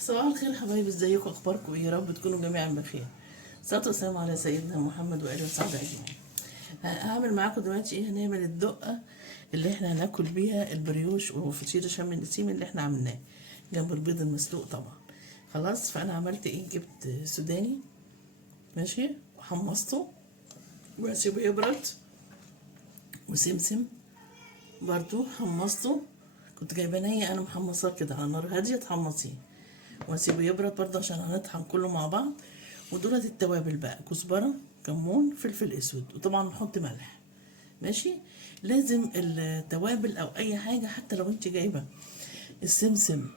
صباح الخير حبايبي، ازيكم؟ اخباركم ايه؟ يا رب تكونوا جميعا بخير. الصلاه والسلام على سيدنا محمد واله وصحبه اجمعين. هعمل معاكم دلوقتي ايه؟ هنعمل الدقه اللي احنا هناكل بيها البريوش وفطير شم النسيم اللي احنا عملناه جنب البيض المسلوق طبعا. خلاص، فانا عملت ايه؟ جبت سوداني ماشي وحمصته واسيبه يبرد، وسمسم برضو حمصته. كنت جايبه نيه انا محمصاه كده على نار هاديه تحمصيه، واسيبه يبرد برضه عشان هنطحن كله مع بعض. ودولت التوابل بقى: كزبره، كمون، فلفل اسود، وطبعا نحط ملح. ماشي. لازم التوابل او اي حاجه، حتى لو انت جايبه السمسم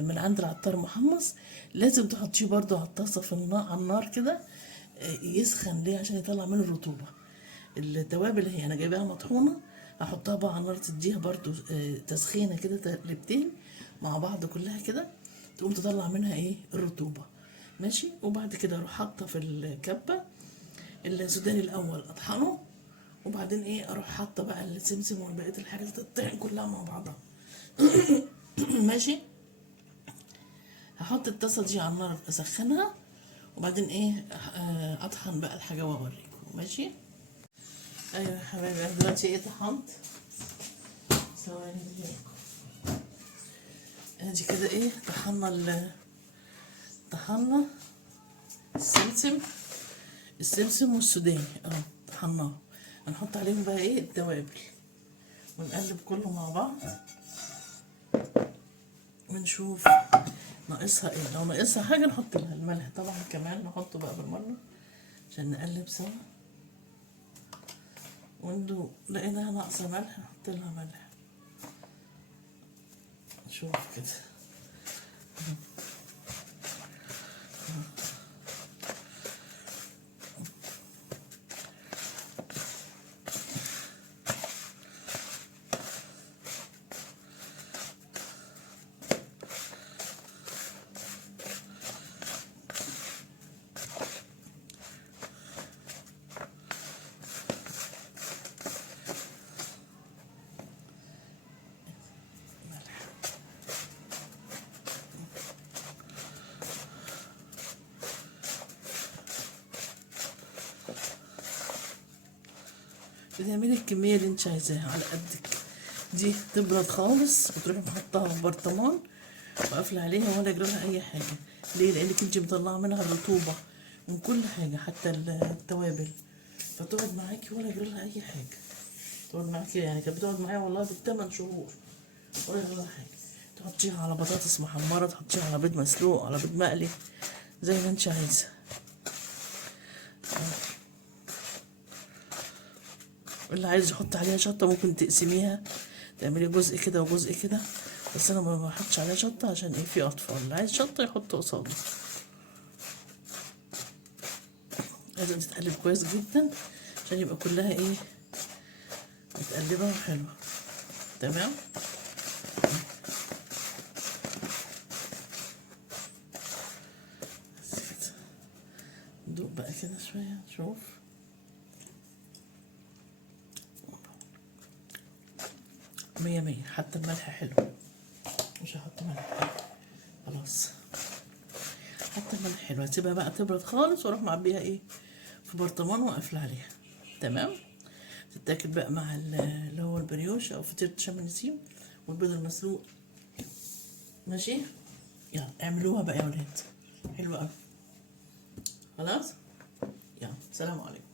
من عند العطار محمص، لازم تحطيه برضه على الطاسه في النار، على النار كده يسخن. ليه؟ عشان يطلع منه الرطوبه. التوابل هي انا جايباها مطحونه، هحطها بقى على النار تديها برضو تسخينه كده، تقلبتين مع بعض كلها كده، تقوم تطلع منها ايه؟ الرطوبه. ماشي. وبعد كده اروح حاطه في الكبه السوداني الاول اطحنه، وبعدين ايه؟ اروح حاطه بقى السمسم وبقيه الحاجات تطحن كلها مع بعضها. ماشي. هحط الطاسه دي على النار اسخنها، وبعدين ايه؟ اطحن بقى الحاجه واوريكم. ماشي. ايوه يا حبايبي، انا دلوقتي ايه؟ طحنت. ثواني دقيقة. ادي كده ايه؟ طحنا السمسم، والسوداني اهو طحناه. هنحط عليهم بقى ايه؟ التوابل، ونقلب كله مع بعض ونشوف ناقصها ايه. لو ناقصها حاجة نحط لها الملح طبعا، كمان نحطه بقى بالمرة عشان نقلب سوا. وندو لقيناها ناقصة ملح نحط لها ملح. نشوف كده. بتعملي الكمية اللي انت عايزاها على قدك. دي تبرد خالص وتروحي محطها في برطمان وقافله عليها، ولا يجرالها اي حاجة. ليه؟ لانك انت مطلعة منها الرطوبة من كل حاجة، حتى التوابل، فتقعد معاكي ولا يجرالها اي حاجة. تقعد معاكي يعني، كانت بتقعد معايا والله بالثمان شهور ولا يجرالها حاجة. تحطيها على بطاطس محمرة، تحطيها على بيض مسلوق، على بيض مقلي، زي ما انت عايزة. اللي عايز يحط عليها شطة ممكن تقسميها، تعملي جزء كده وجزء كده، بس انا ما بحطش عليها شطة عشان ايه؟ في اطفال، اللي عايز شطة يحط قصاده. لازم تتقلب كويس جدا عشان يبقى كلها ايه؟ متقلبة وحلوة. تمام. بس كده. ندوق بقى كده شوية نشوف. مية مية. حتى الملح حلو، مش هحط ملح. خلاص، حتى الملح حلو. هسيبها بقى تبرد خالص واروح معبيها ايه؟ في برطمان واقفل عليها. تمام. تتاكل بقى مع اللي هو البريوش او فطيرة شم النسيم والبيض المسلوق. ماشي. يلا اعملوها بقى يا ولاد، حلوة اوي. خلاص، يلا سلام عليكم.